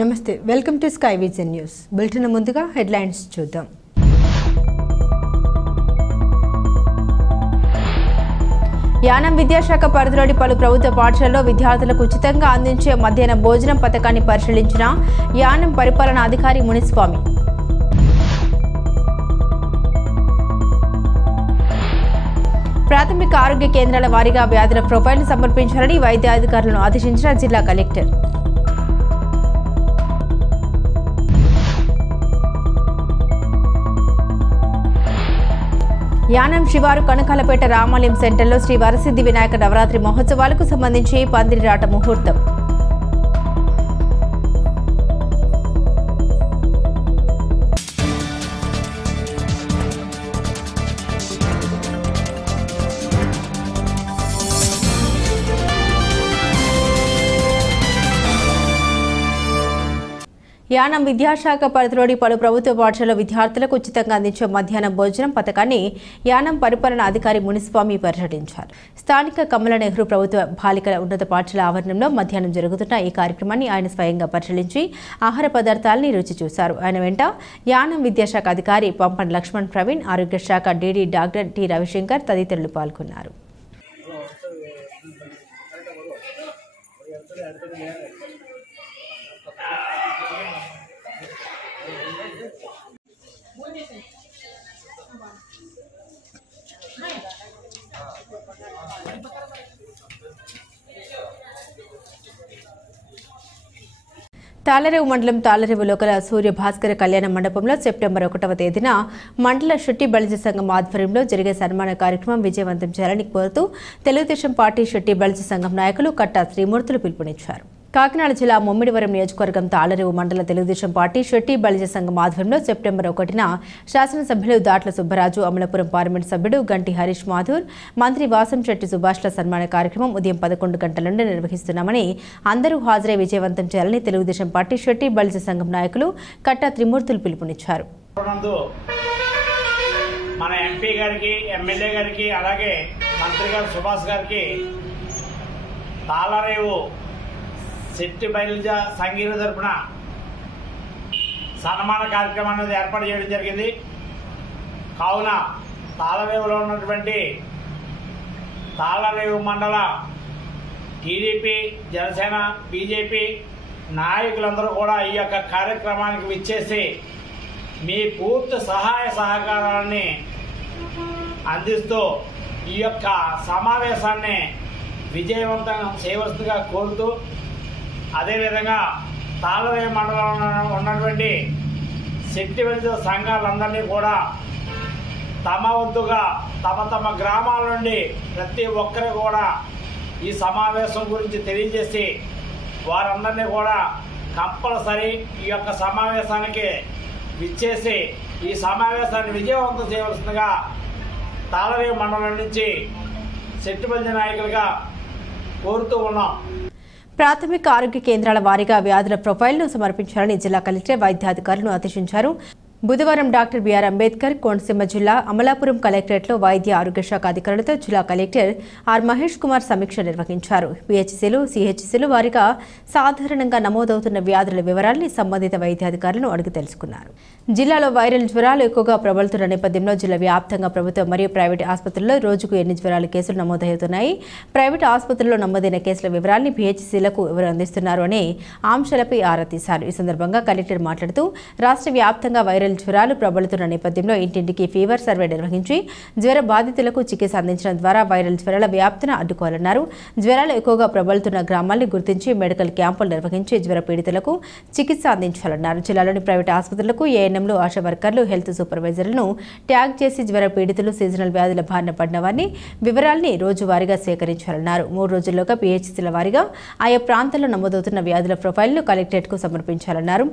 నమస్తే welcome to sky vision news bulletin ముందుగా headlines చూద్దాం. యానం విద్యాశాఖ పరిధిలోని పలు ప్రభుత్వ పాఠశాలల్లో విద్యార్థులకు ఉచితంగా అందించే మధ్యాహ్న భోజనం పథకాన్ని పరిశీలించిన యానం పరిపాలనా అధికారి మునిస్వామి. ప్రాథమిక ఆరోగ్య కేంద్రాల వారీగా వ్యాధుల ప్రొఫైల్ను సమర్పించాలని వైద్య అధికారులను ఆదేశించిన జిల్లా కలెక్టర్. యానం శివారు కనకాలపేట రామాలయం సెంటర్లో శ్రీ వరసిద్ధి వినాయక నవరాత్రి మహోత్సవాలకు సంబంధించి పందిరిరాట ముహూర్తం. యానం విద్యాశాఖ పరిధిలోని పలు ప్రభుత్వ పాఠశాల విద్యార్థులకు ఉచితంగా అందించే మధ్యాహ్న భోజనం పథకాన్ని యానం పరిపాలనా అధికారి మునిస్వామి పరిశీలించారు. స్థానిక కమల నెహ్రూ ప్రభుత్వ బాలికల ఉన్నత పాఠశాల ఆవరణంలో మధ్యాహ్నం జరుగుతున్న ఈ కార్యక్రమాన్ని ఆయన స్వయంగా పరిశీలించి ఆహార పదార్థాలని రుచి చూశారు. ఆయన వెంట యానం విద్యాశాఖ అధికారి పంపన్ లక్ష్మణ్ ప్రవీణ్, ఆరోగ్య శాఖ డీడీ డాక్టర్ టి రవిశంకర్ తదితరులు పాల్గొన్నారు. తాళరేవు మండలం తాళరేవులో గల సూర్య భాస్కర కళ్యాణ మండపంలో సెప్టెంబర్ 1వ తేదీన మండల శెట్టి బలిజ సంఘం ఆధ్వర్యంలో జరిగే సన్మాన కార్యక్రమం విజయవంతం చేయాలని కోరుతూ తెలుగుదేశం పార్టీ శెట్టి బలిజ సంఘం నాయకులు కట్టా శ్రీమూర్తులు పిలుపునిచ్చారు. కాకినాడ జిల్లా ముమ్మిడివరం నియోజకవర్గం తాళరేవు మండల తెలుగుదేశం పార్టీ శెట్టి బలిజ సంఘం ఆధ్వర్యంలో సెప్టెంబర్ 1న శాసనసభ్యులు దాట్ల సుబ్బరాజు, అమలాపురం పార్లమెంట్ సభ్యుడు గంటి హరీష్ మాథూర్, మంత్రి వాసంశెట్టి సుభాష్ల సన్మాన కార్యక్రమం ఉదయం 11 గంటల నుండి నిర్వహిస్తున్నామని, అందరూ హాజరై విజయవంతం చేయాలని తెలుగుదేశం పార్టీ శెట్టి బలిజ సంఘం నాయకులు కట్టా త్రిమూర్తులు పిలుపునిచ్చారు. మన ఎంపీ గారికి, ఎమ్మెల్యే గారికి, అలాగే మంత్రి గారు సుభాష్ గారికి తాళరేవు శెట్టి బలిజ సంఘీయుల తరపున సన్మాన కార్యక్రమం అనేది ఏర్పాటు చేయడం జరిగింది. కావున తాళరేవులో ఉన్నటువంటి తాళరేవు మండల టీడీపీ, జనసేన, బీజేపీ నాయకులందరూ కూడా ఈ యొక్క కార్యక్రమానికి విచ్చేసి మీ పూర్తి సహాయ సహకారాన్ని అందిస్తూ ఈ యొక్క సమావేశాన్ని విజయవంతం చేయవలసిందిగా కోరుతూ, అదేవిధంగా తాళరేవు మండలంలో ఉన్నటువంటి శెట్టి బలిజ సంఘాలందరినీ కూడా తమ వంతుగా తమ గ్రామాల నుండి ప్రతి ఒక్కరు కూడా ఈ సమావేశం గురించి తెలియజేసి వారందరినీ కూడా కంపల్సరీ ఈ యొక్క సమావేశానికి విచ్చేసి ఈ సమావేశాన్ని విజయవంతం చేయవలసిందిగా తాళరేవు మండలం నుంచి శెట్టి బలిజ నాయకులుగా కోరుతూ ఉన్నాం. ప్రాథమిక ఆరోగ్య కేంద్రాల వారీగా వ్యాధుల ప్రొఫైల్ను సమర్పించాలని జిల్లా కలెక్టర్ వైద్యాధికారులను ఆదేశించారు. బుధవారం డాక్టర్ బిఆర్ అంబేద్కర్ కోనసీమ జిల్లా అమలాపురం కలెక్టరేట్లో వైద్య ఆరోగ్య శాఖ అధికారులతో జిల్లా కలెక్టర్ ఆర్ మహేష్ కుమార్ సమీక్ష నిర్వహించారు. పిహెచ్సిలు, సిహెచ్సిలు వారీగా సాధారణంగా నమోదవుతున్న వ్యాధుల వివరాల్ని సంబంధిత వైద్యాధికారులను అడిగి తెలుసుకున్నారు. జిల్లాలో వైరల్ జ్వరాలు ఎక్కువగా ప్రబలుతున్న నేపథ్యంలో జిల్లా వ్యాప్తంగా ప్రభుత్వ మరియు ప్రైవేటు ఆసుపత్రుల్లో రోజుకు ఎన్ని జ్వరాల కేసులు నమోదవుతున్నాయి, ప్రైవేటు ఆసుపత్రుల్లో నమోదైన కేసుల వివరాల్ని పిహెచ్సిలకు ఎవరు అందిస్తున్నారు అనే అంశాలపై ఆరా తీశారు. ఈ సందర్భంగా కలెక్టర్ మాట్లాడుతూ రాష్ట్ర వ్యాప్తంగా వైరల్ జ్వరాలు ప్రబలుతున్న నేపథ్యంలో ఇంటింటికి ఫీవర్ సర్వే నిర్వహించి జ్వర బాధితులకు చికిత్స అందించడం ద్వారా వైరల్ జ్వరాల వ్యాప్తిని అడ్డుకోవాలన్నారు. జ్వరాలు ఎక్కువగా ప్రబలుతున్న గ్రామాల్ని గుర్తించి మెడికల్ క్యాంపులు నిర్వహించి జ్వర పీడితులకు చికిత్స అందించాలన్నారు. జిల్లాలోని ప్రైవేట్ ఆసుపత్రులకు ఏఎన్ఎంలు, ఆశా వర్కర్లు, హెల్త్ సూపర్వైజర్లను ట్యాగ్ చేసి జ్వర పీడితులు, సీజనల్ వ్యాధుల బారిన పడిన వారిని వివరాల్ని రోజువారీగా సేకరించాలన్నారు. 3 రోజుల్లోగా పిహెచ్సిల వారీగా ఆయా ప్రాంతాల్లో నమోదవుతున్న వ్యాధుల ప్రొఫైల్ను కలెక్టరేట్కు సమర్పించాలన్నారు.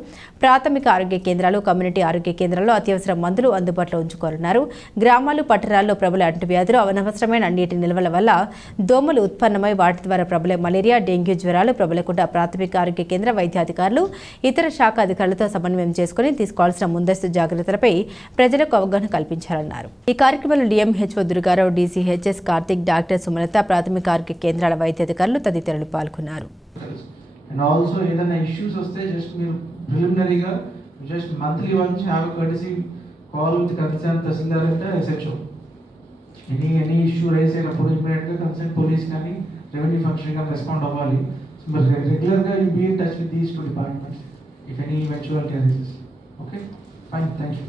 ప్రాథమిక ఆరోగ్య కేంద్రాలు, కమ్యూనిటీ ఆరోగ్య కేంద్రాల్లో అత్యవసర మందులు అందుబాటులో ఉంచుకోవాలన్నారు. గ్రామాలు, పట్టణాల్లో ప్రబల అంటువ్యాధులు, అనవసరమైన నీటి నిల్వల వల్ల దోమలు ఉత్పన్నమై వాటి ద్వారా ప్రబలే మలేరియా, డెంగ్యూ జ్వరాలు ప్రబలకుండా ప్రాథమిక ఆరోగ్య కేంద్ర వైద్యాధికారులు, ఇతర శాఖ అధికారులతో సమన్వయం చేసుకుని తీసుకోవాల్సిన ముందస్తు జాగ్రత్తలపై ప్రజలకు అవగాహన కల్పించాలన్నారు. ఈ కార్యక్రమంలో DMHO Durgarao, DCHS Karthik, doctor Sumalatha, ప్రాథమిక ఆరోగ్య కేంద్రాల వైద్యాధికారులు తదితరులు పాల్గొన్నారు. And also ఏదైనా ఇష్యూస్ వస్తే జస్ట్ మీరు ప్రిలిమినరీగా just monthly once have a courtesy call with concerned Tahsildar and the SHO. Any issue raise అయినప్పుడు immediately concerned police కానీ revenue function can respond అవ్వాలి. So regularly you be in touch with these two departments if any eventuality arises. Okay, fine, thank you.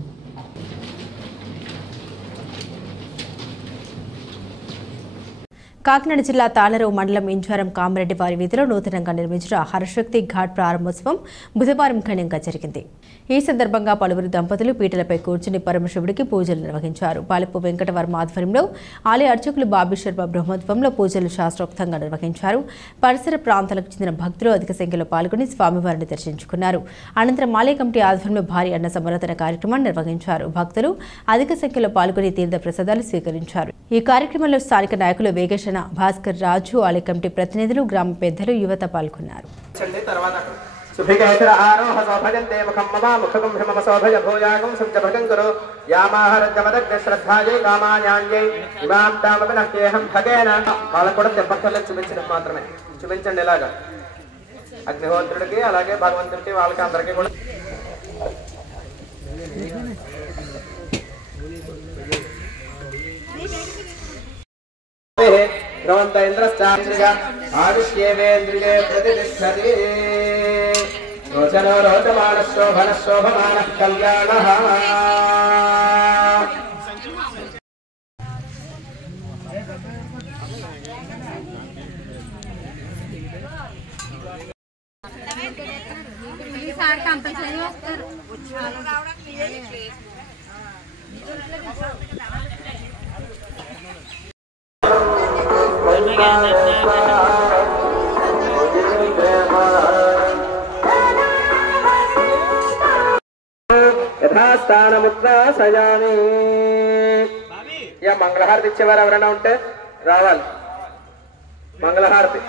Kakinada జిల్లా తాళరేవు మండలం ఇంజారం కామిరెడ్డి వారి వీధిలో నూతనంగా నిర్మించిన హరశక్తి ఘాట్ ప్రారంభోత్సవం బుధవారం ఘనంగా జరిగింది. ఈ సందర్భంగా పలువురు దంపతులు పీటలపై కూర్చుని పరమశివుడికి పూజలు నిర్వహించారు. పాలెపు వెంకటవర్మ ఆధ్వర్యంలో ఆలయ అర్చకులు బాబీ శర్మ బ్రహ్మోత్సవంలో పూజలు శాస్త్రోక్తంగా నిర్వహించారు. పరిసర ప్రాంతాలకు చెందిన భక్తులు అధిక సంఖ్యలో పాల్గొని స్వామివారిని దర్శించుకున్నారు. అనంతరం ఆలయ కమిటీ ఆధ్వర్యంలో భారీ అన్న సమర్పణ కార్యక్రమాన్ని నిర్వహించారు. భక్తులు అధిక సంఖ్యలో పాల్గొని తీర్థ ప్రసాదాలు స్వీకరించారు. ఈ కార్యక్రమంలో స్థానిక నాయకులు వేగేశన భాస్కర్ రాజు, ఆలయ కమిటీ ప్రతినిధులు, గ్రామ పెద్దలు, యువత పాల్గొన్నారు. చూపించండి ఇలాగా అగ్నిహోత్రుడికి అలాగే భగవంతుడికి వాళ్ళకి అందరికీ కూడా ధ్రువంత ఇంద్రశ్చాంద్రిగా ఆదిశ్యేవేంద్రియే ప్రతిష్టతి రోచనో రోచమాన శోభన శోభమాన కళ్యాణ కంపల్సరీ వస్తారు. యథాస్థానముద్రాసయామి. ఇక మంగళహారతి ఇచ్చేవారు ఎవరైనా ఉంటే రావాలి. మంగళహారతి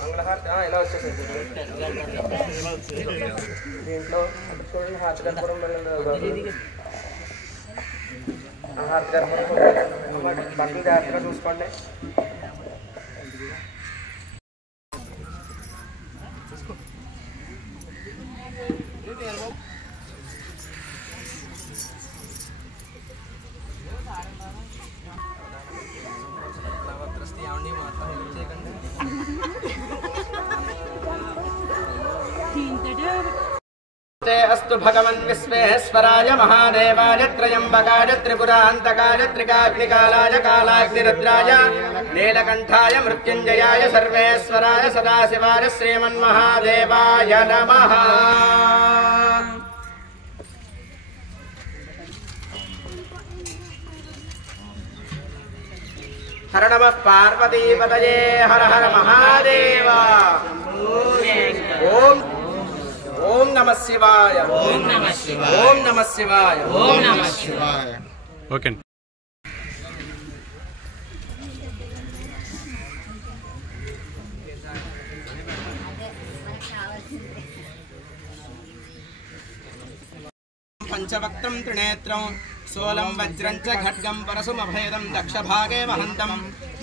మంగళహారతి ఇలా వచ్చేసింది. దీంట్లో చూడండి హారతి కర్పూరం హారతి కర్పూరం బట్టలు జాగ్రత్తగా చూసుకోండి. अस्तु भगवन् विश्वेश्वराय महादेवाय त्रयंबकाय त्रिपुरान्तकाय त्रिकाग्निकालाय कालाग्निरुद्राय नीलकण्ठाय मृत्युञ्जयाय सर्वेश्वराय सदाशिवाय श्रीमन्महादेवाय नमः. हर नमः पार्वतीपतये हर हर महादेव. ओम नमः शिवाय. ओम नमः शिवाय. ओम नमः शिवाय. ओम नमः शिवाय. ओके. पंचवक्त्रं त्रिनेत्रं सोलं वज्रं च खड्गं परशुमभेदं दक्षभागे वहन्तं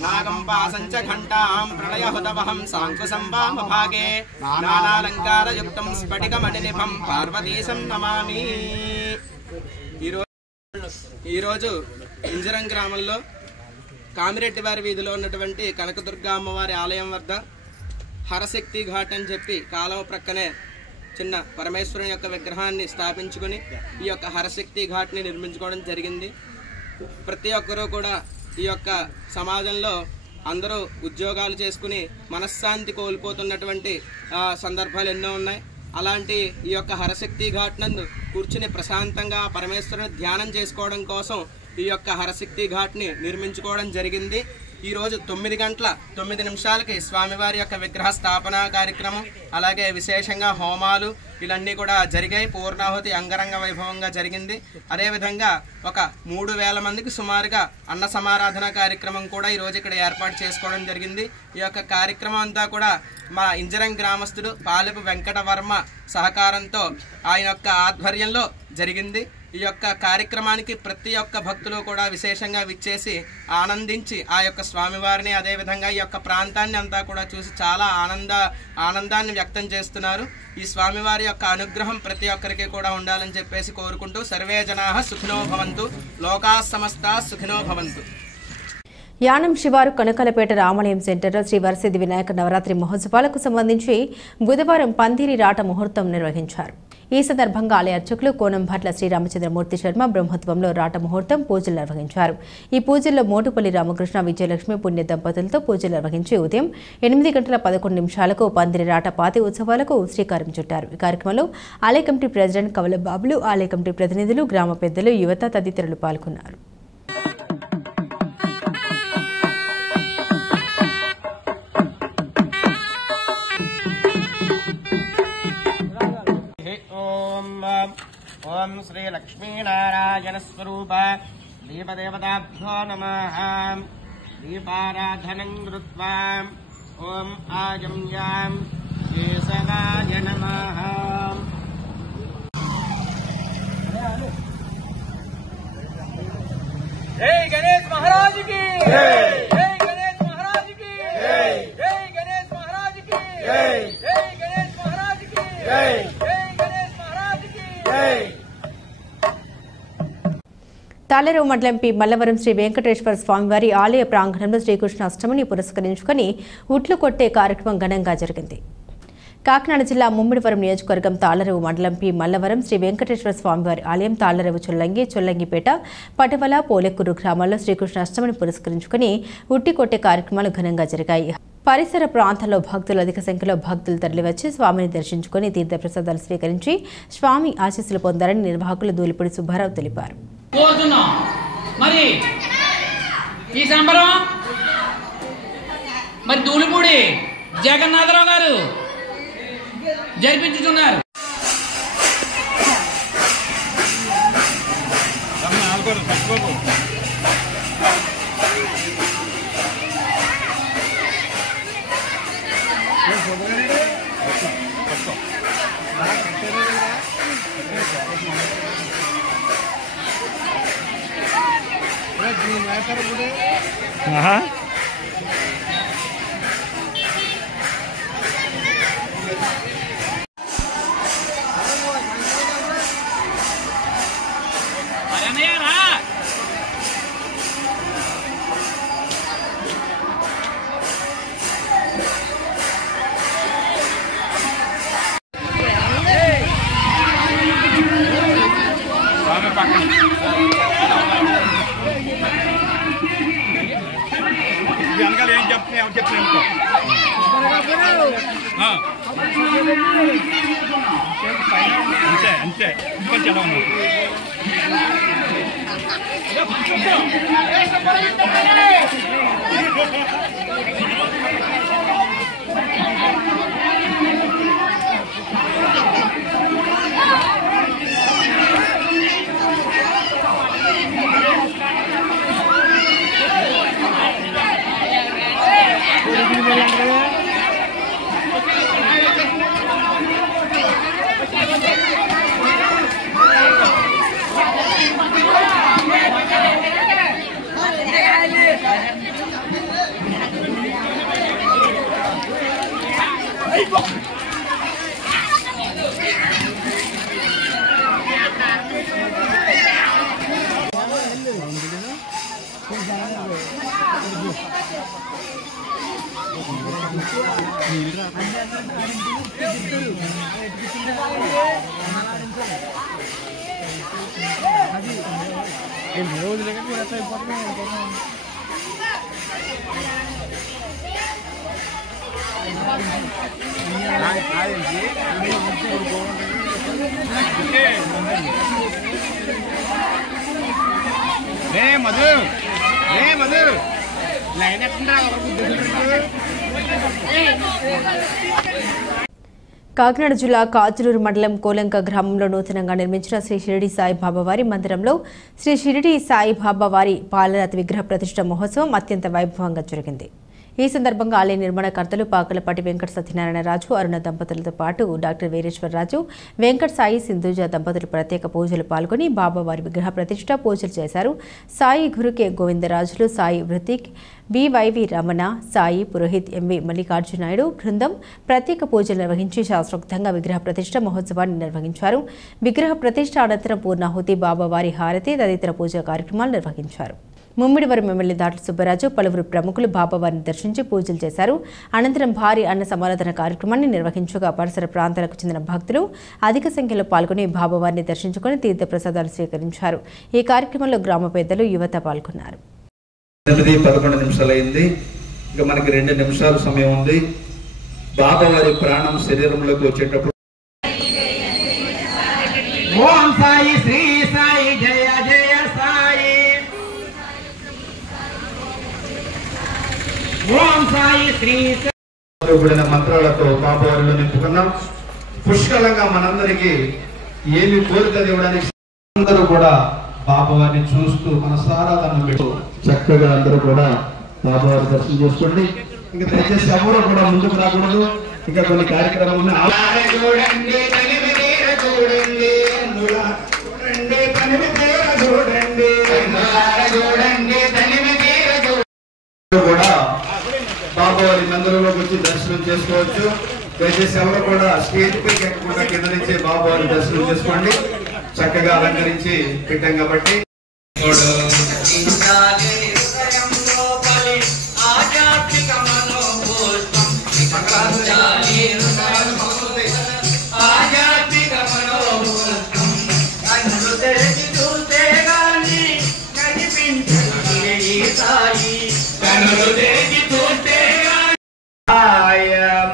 नागं पासं च घण्टां प्रलयहुतवहं साङ्कुशं वामभागे नानालङ्कारयुक्तं स्फटिकमणिनिभं पार्वतीशं नमामि. ఈరోజు ఇంజరం గ్రామంలో కామిరెడ్డి వారి వీధిలో ఉన్నటువంటి కనకదుర్గ అమ్మవారి ఆలయం వద్ద హరశక్తి ఘాట్ అని చెప్పి కాలువ ప్రక్కనే చిన్న పరమేశ్వరుని యొక్క విగ్రహాన్ని స్థాపించుకొని ఈ యొక్క హరశక్తి ఘాట్ని నిర్మించుకోవడం జరిగింది. ప్రతి ఒక్కరూ కూడా ఈ యొక్క సమాజంలో అందరూ ఉద్యోగాలు చేసుకుని మనశ్శాంతి కోల్పోతున్నటువంటి సందర్భాలు ఎన్నో ఉన్నాయి. అలాంటి ఈ యొక్క హరశక్తి ఘాట్ నందు కూర్చుని ప్రశాంతంగా పరమేశ్వరుని ధ్యానం చేసుకోవడం కోసం ఈ యొక్క హరశక్తి ఘాట్ని నిర్మించుకోవడం జరిగింది. ఈరోజు 9:09 స్వామివారి యొక్క విగ్రహ స్థాపన కార్యక్రమం, అలాగే విశేషంగా హోమాలు ఇవన్నీ కూడా జరిగాయి. పూర్ణాహుతి అంగరంగ వైభవంగా జరిగింది. అదేవిధంగా ఒక 3000 మందికి సుమారుగా అన్న సమారాధన కార్యక్రమం కూడా ఈరోజు ఇక్కడ ఏర్పాటు చేసుకోవడం జరిగింది. ఈ యొక్క కార్యక్రమం అంతా కూడా మా ఇంజరం గ్రామస్తుడు పాలెపు వెంకటవర్మ సహకారంతో ఆయన యొక్క ఆధ్వర్యంలో జరిగింది. ఈ యొక్క కార్యక్రమానికి ప్రతి ఒక్క భక్తులు కూడా విశేషంగా విచ్చేసి ఆనందించి ఆ యొక్క స్వామివారిని అదేవిధంగా ఈ యొక్క ప్రాంతాన్ని అంతా కూడా చూసి చాలా ఆనందాన్ని వ్యక్తం చేస్తున్నారు. ఈ స్వామివారి యొక్క అనుగ్రహం ప్రతి ఒక్కరికి కూడా ఉండాలని చెప్పేసి కోరుకుంటూ సర్వే జనాః సుఖినో భవంతు, లోకాః సమస్తాః సుఖినో భవంతు. యానం శివారు కనకలపేట రామాలయం సెంటర్లో శ్రీ వరసిద్ధి వినాయక నవరాత్రి మహోత్సవాలకు సంబంధించి బుధవారం పందిరి రాట ముహూర్తం నిర్వహించారు. ఈ సందర్భంగా ఆలయ అర్చకులు కోనంభట్ల శ్రీరామచంద్రమూర్తి శర్మ బ్రహ్మోత్సవంలో రాట ముహూర్తం పూజలు నిర్వహించారు. ఈ పూజల్లో మోటుపల్లి రామకృష్ణ విజయలక్ష్మి పుణ్య దంపతులతో పూజలు నిర్వహించి ఉదయం 8:11 పందిరి రాట పాతి ఉత్సవాలకు శ్రీకారం చుట్టారు. ఈ కార్యక్రమంలో ఆలయ కమిటీ ప్రెసిడెంట్ కవల బాబులు, ఆలయ కమిటీ ప్రతినిధులు, గ్రామ పెద్దలు, యువత తదితరులు పాల్గొన్నారు. ओम श्री लक्ष्मीनारायण स्वरूप दीपदेवताभ्यो नमः. दीपाराधनं कृत्वा ओम आजम्यां केशवाय नमः. जय गणेश महाराज की जय, जय गणेश महाराज की जय, जय गणेश महाराज की जय, जय गणेश महाराज की जय, जय गणेश महाराज की जय. తాళరేవు మండలం పి మల్లవరం శ్రీ వెంకటేశ్వర స్వామివారి ఆలయ ప్రాంగణంలో శ్రీకృష్ణ అష్టమిని పురస్కరించుకుని ఉట్లు కొట్టే కార్యక్రమం ఘనంగా జరిగింది. కాకినాడ జిల్లా ముమ్మిడివరం నియోజకవర్గం తాళరేవు మండలం పి మల్లవరం శ్రీ వెంకటేశ్వర స్వామివారి ఆలయం తాళరేవు చొల్లంగిపేట, పటవల, పోలెక్కూరు గ్రామాల్లో శ్రీకృష్ణ అష్టమిని పురస్కరించుకుని ఉట్టి కొట్టే కార్యక్రమాలు ఘనంగా జరిగాయి. పరిసర ప్రాంతాల్లో భక్తులు అధిక సంఖ్యలో తరలివచ్చి స్వామిని దర్శించుకుని తీర్థప్రసాదాలు స్వీకరించి స్వామి ఆశీస్సులు పొందారని నిర్వాహకులు దూలిపూడి సుబ్బారావు తెలిపారు. మరి ఈ సంబరం మరి దూలిపూడి జగన్నాథరావు గారు జరిపించుతున్నారు. అంతే ఇంకొంచెం ఎలా ఉన్నా కాకినాడ జిల్లా కాజులూరు మండలం కోలంక గ్రామంలో నూతనంగా నిర్మించిన శ్రీ షిరిడి సాయిబాబా వారి మందిరంలో శ్రీ షిరిడి సాయిబాబా వారి పాలరాతి విగ్రహ ప్రతిష్ఠ మహోత్సవం అత్యంత వైభవంగా జరిగింది. ఈ సందర్భంగా ఆలయ నిర్మాణకర్తలు పాకలపాటి వెంకట సత్యనారాయణ రాజు, అరుణ దంపతులతో పాటు డాక్టర్ వీరేశ్వరరాజు, వెంకట సాయి, సింధూజ దంపతులు ప్రత్యేక పూజలు పాల్గొని బాబావారి విగ్రహ ప్రతిష్ఠ పూజలు చేశారు. సాయి గురు కె గోవిందరాజులు, సాయి వృతిక్, వివైవి రమణ, సాయి పురోహిత్, ఎంవి మల్లికార్జున నాయుడు బృందం ప్రత్యేక పూజలు నిర్వహించి శాస్త్రోక్తంగా విగ్రహ ప్రతిష్ఠ మహోత్సవాన్ని నిర్వహించారు. విగ్రహ ప్రతిష్ఠ అనంతరం పూర్ణాహుతి, బాబావారి హారతి తదితర పూజా కార్యక్రమాలు నిర్వహించారు. ముమ్మిడివరం ఎమ్మెల్యే దాట్ల సుబ్బరాజు, పలువురు ప్రముఖులు బాబావారిని దర్శించి పూజలు చేశారు. అనంతరం భారీ అన్న సమారాధన కార్యక్రమాన్ని నిర్వహించగా పరిసర ప్రాంతాలకు చెందిన భక్తులు అధిక సంఖ్యలో పాల్గొని బాబావారిని దర్శించుకుని తీర్థ ప్రసాదాలు స్వీకరించారు. ఈ కార్యక్రమంలో గ్రామ పెద్దలు, యువత పాల్గొన్నారు. 11 నిమిషాలు అయింది. ఇంకా మనకి 2 నిమిషాలు సమయం ఉంది. బాబావారి ప్రాణం శరీరంలోకి వచ్చేటప్పుడు ఓం సాయి శ్రీ సాయి జయ జయ సాయి, ఓం సాయి శ్రీ కూడిన మంత్రాలతో బాబావారిలో నింపుకున్నాం. పుష్కలంగా మనందరికీ ఏమి కోరిక ఇవ్వడానికి అందరూ కూడా బాబావారిని చూస్తూ మనసారా దండం పెట్టు చక్కగా అందరూ కూడా బాబావారి దర్శనం చేసుకోండి. ఇంకా దయచేసి ఎవరు కూడా ముందుకు రాకూడదు. ఇంకా కొన్ని కార్యక్రమాలు కూడా బాబావారి మందిరంలోకి వచ్చి దర్శనం చేసుకోవచ్చు. దయచేసి ఎవరు కూడా స్టేజ్ పైకి ఎక్కకుండా కింద నుంచి బాబావారి దర్శనం చేసుకోండి. చక్కగా అలంకరించి పెట్టాం కాబట్టి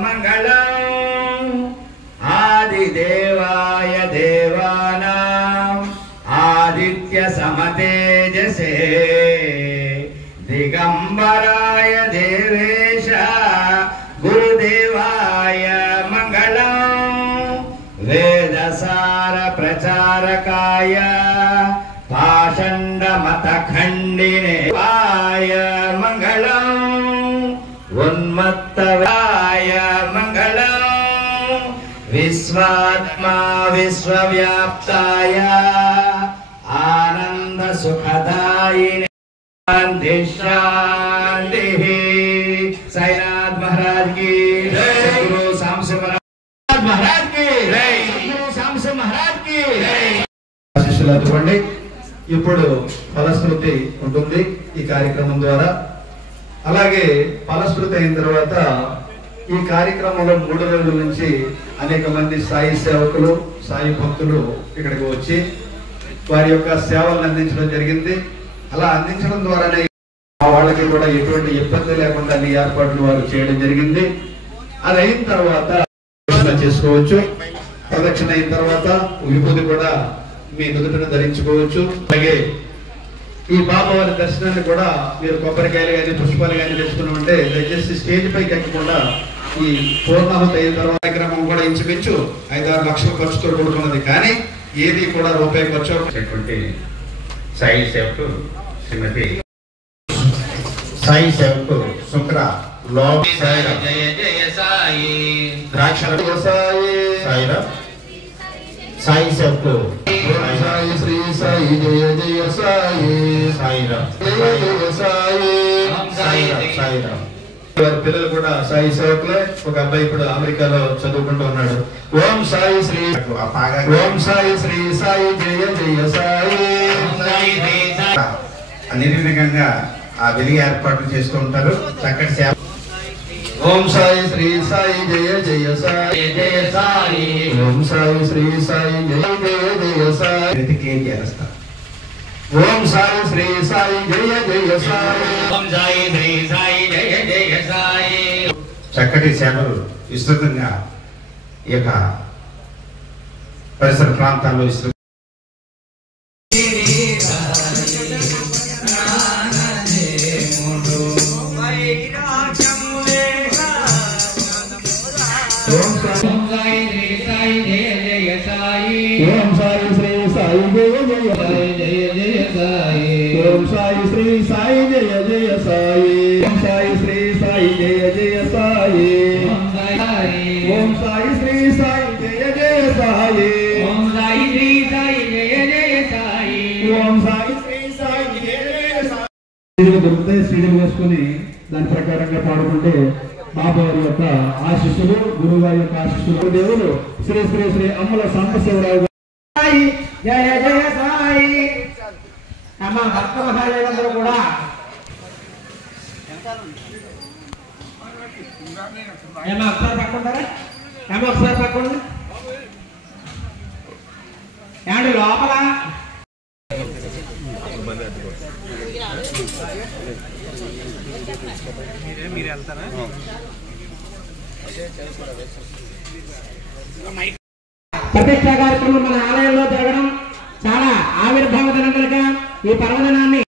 మంగళం ఆదిదేవాయ దేవానాం ఆదిత్య సమతేజసే దిగంబరాయ దేవేశ గురుదేవాయ మంగళం వేదసార ప్రచారకాయ పాషండ మత ఖండినే వాయ మంగళం ఉన్మత్తవాయ మంగళం విశ్వాత్మా విశ్వవ్యాప్తాయ ఆనంద సుఖదాయినే శాంతి శాంతి. సాయినాథ్ మహారాజ్ కి జై, గురు సాంబశివ మహారాజ్ కి జై, గురు సాంబశివ మహారాజ్ కి జై. ఆశీస్సులు. ఇప్పుడు ఫలశ్రుతి ఉంటుంది ఈ కార్యక్రమం ద్వారా. అలాగే ఫలశ్రుతి అయిన తర్వాత ఈ కార్యక్రమంలో 3 రోజుల నుంచి అనేక మంది సాయి సేవకులు, సాయి భక్తులు ఇక్కడికి వచ్చి వారి యొక్క సేవలను అందించడం జరిగింది. అలా అందించడం ద్వారానే వాళ్ళకి కూడా ఎటువంటి ఇబ్బంది లేకుండా అన్ని ఏర్పాట్లు వారు చేయడం జరిగింది. అది అయిన తర్వాత చేసుకోవచ్చు. ప్రదక్షిణ అయిన తర్వాత విభూతి కూడా మీ నుదుటను ధరించుకోవచ్చు. అలాగే ఈ బాబావారి దర్శనాన్ని కూడా మీరు కొబ్బరికాయలు కానీ పుష్పాలు కానీ తెచ్చుకుని ఉంటే దయచేసి స్టేజ్ పైకి ఎక్కకుండా ఈ పూర్ణాహుతి అయిన తర్వాత కార్యక్రమం కూడా ఇంచుమించు 5-6 లక్షల ఖర్చుతో కూడుకున్నది. కానీ ఏది కూడా రూపాయి ఖర్చు సాయి సేవకు శ్రీమతి సాయి సేవకు శుక్ర జయ జయ సాయి ద్రాక్ష సాయి సాయి సేవకు సాయి శ్రీ సాయి జయ జయ సాయి సాయిరామ్ జయ సాయి సాయిరామ్. వారి పిల్లలు కూడా సాయి సేవకులే. ఒక అబ్బాయి ఇప్పుడు అమెరికాలో చదువుకుంటూ ఉన్నాడు. ఓం సాయి శ్రీ ఓం సాయి శ్రీ సాయి జయ జయ సాయి. నిర్విఘ్నంగా ఆ వెలుగు ఏర్పాట్లు చేస్తూ ఉంటారు. చక్కటి సేవ. ఓం సాయి శ్రీ సాయి జయ జయ సాయి జయ సాయి. ఓం సాయి శ్రీ సాయి జయ జయ జయ సాయి. ఓం సాయి శ్రీ సాయి జయ జయ సాయి. ఓం సాయి శ్రీ సాయి జయ జయ సాయి. చక్కటి సేవలు విస్తృతంగా ఈ యొక్క పరిసర ప్రాంతాల్లో విస్తృత ఓం సాయి శ్రీ సాయి జయ జయ సాయి. ఓం సాయి శ్రీ సాయి జయ జయ సాయి. ఓం సాయి శ్రీ సాయి జయ జయ సాయి. ఓం సాయి శ్రీ సాయి విధంగా పాడుకుంటే బాబు వారి యొక్క ఆశీస్సులు, గురువు గారి యొక్క ఆశీస్సులు, దేవుడు శ్రీ శ్రీ శ్రీ అమ్ముల సాంబశివరావు జయ జయ సాయి. అమ్మ భక్త మహాదేవులందరూ కూడా ఏమో ఒకసారి పక్కుంటారా? ఏమో ఒకసారి పక్కుండి. ఏమండి లోపల మీరు వెళ్తారా? ప్రతిష్ట కార్యక్రమం మన ఆలయంలో జరగడం చాలా ఆవిర్భావ దినం కనుక ఈ పర్వదినాన్ని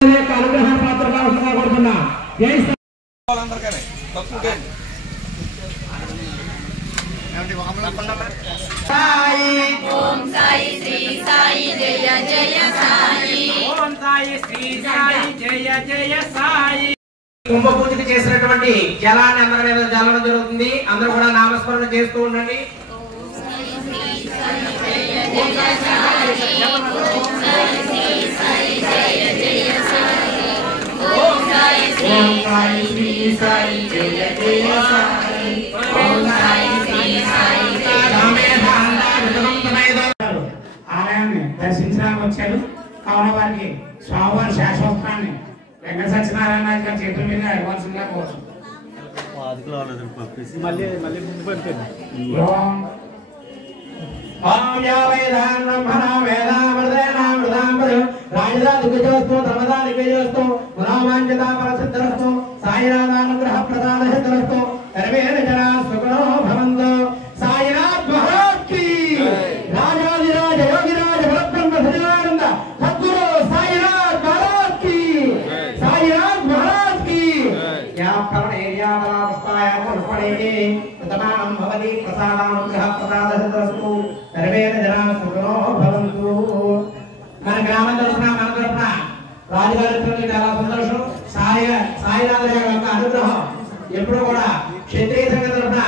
యొక్క అనుగ్రహ పాత్ర కావాల్సిందిగా కోరుతున్నాం. జై సాయి. ఓం సాయి శ్రీ సాయి జయ జయ సాయి. ఓం సాయి శ్రీ సాయి జయ జయ సాయి. కుంభపూజకి చేసినటువంటి జలాన్ని అందరి మీద జల్లడం జరుగుతుంది. అందరూ కూడా నామస్మరణ చేస్తూ ఉండండి. ఆలయాన్ని దర్శించడానికి వచ్చారు కావున వారికి స్వామివారి శాశ్వతాన్ని వెంకట సత్యనారాయణ గారి చేతుల మీద ఇవ్వాల్సిందిగా కోరుతున్నాం. సాయినాథానుగ్రహ ప్రదాన హేతురస్తు సర్వేణ జనా సుఖినో భవంతు. సాయినాథ్ మహారాజ్ కి, రాజాధిరాజ యోగిరాజ పరబ్రహ్మ సచిదానంద సద్గురు సాయినాథ్ మహారాజ్ కి, సాయినాథ్ మహారాజ్ కి. యా ప్రవణేర్యావలావస్థాయ పుష్పణేః ప్రతమానం భవతి ప్రసాదానుగ్రహ ప్రదాన హేతురస్తు సర్వేణ జనా సుఖినో భవంతు. మన గ్రామం తరఫున మన తరఫున రాజుగారి చాలా సంతోషం. సాయినాథ యొక్క అనుగ్రహం ఎప్పుడు కూడా క్షత్రియ సంఘ తరఫున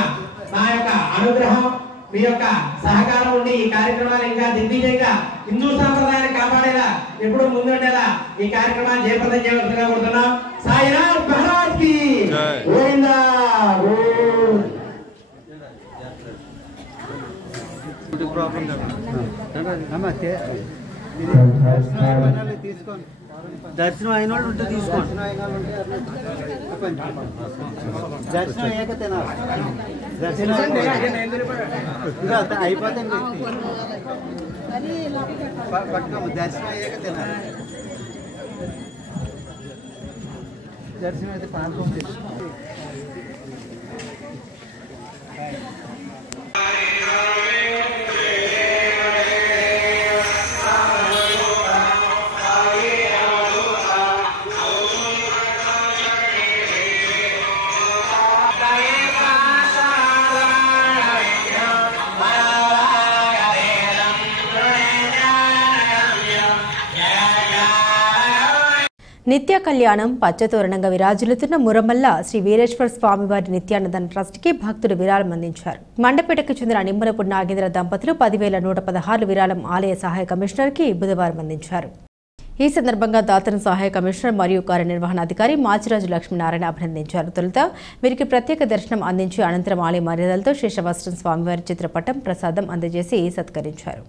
నా యొక్క అనుగ్రహం, మీ యొక్క సహకారం ఉండి ఈ కార్యక్రమాలు ఇంకా దిగ్విజయంగా హిందూ సాంప్రదాయాన్ని కాపాడేలా ఎప్పుడు ముందుండేలా ఈ కార్యక్రమాన్ని జయప్రదం చేయవలసిందిగా కోరుతున్నాం. సాయినాథ్ మహారాజ్ కి గోవిందా. దర్శనం అయిన వాళ్ళు ఉంటే తీసుకోండి. దర్శనం అయ్యాక తినాలి. దర్శనం అయిపోతే పట్టుకోము. దర్శనం అయ్యాక తినాలి. దర్శనం అయితే పానకం తీసుకోండి. నిత్య కళ్యాణం పచ్చతోరణంగా విరాజిల్లుతున్న మురమల్ల శ్రీ వీరేశ్వర స్వామివారి నిత్యాన్నదాన ట్రస్ట్కి భక్తులు విరాళం అందించారు. మండపేటకు చెందిన నిమ్మలపూడి నాగేంద్ర దంపతులు 10,116 విరాళం ఆలయ సహాయ కమిషనర్కి బుధవారం అందించారు. ఈ సందర్భంగా దాతను సహాయ కమిషనర్ మరియు కార్యనిర్వహణాధికారి మాచిరాజు లక్ష్మీనారాయణ అభినందించారు. తొలుత వీరికి ప్రత్యేక దర్శనం అందించి అనంతరం ఆలయ మర్యాదలతో శేషవస్త్రం స్వామివారి చిత్రపటం ప్రసాదం అందజేసి సత్కరించారు.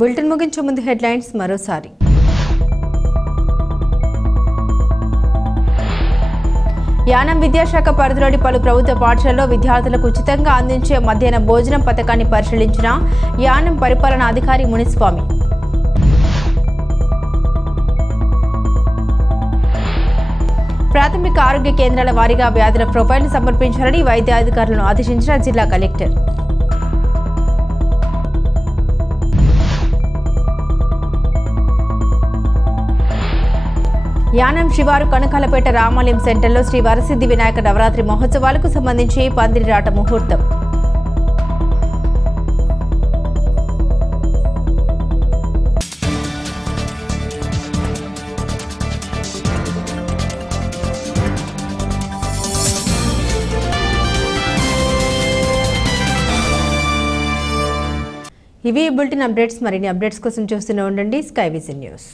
బులెటిన్ ముగించే ముందు హెడ్లైన్స్ మరోసారి. యానం విద్యాశాఖ పరిధిలోని పలు ప్రభుత్వ పాఠశాలలో విద్యార్థులకు ఉచితంగా అందించే మధ్యాహ్న భోజనం పథకాన్ని పరిశీలించిన యానం పరిపాలనా అధికారి మునిస్వామి. ప్రాథమిక ఆరోగ్య కేంద్రాల వారీగా వ్యాధుల ప్రొఫైల్ను సమర్పించాలని వైద్యాధికారులను ఆదేశించిన జిల్లా కలెక్టర్. యానం శివారు కనకాలపేట రామాలయం సెంటర్లో శ్రీ వరసిద్ధి వినాయక నవరాత్రి మహోత్సవాలకు సంబంధించి పందిరిరాట ముహూర్తం. ఇవి బులెటిన్ అప్డేట్స్. మరిన్ని అప్డేట్స్ కోసం చూస్తూనే ఉండండి స్కై విజన్ న్యూస్.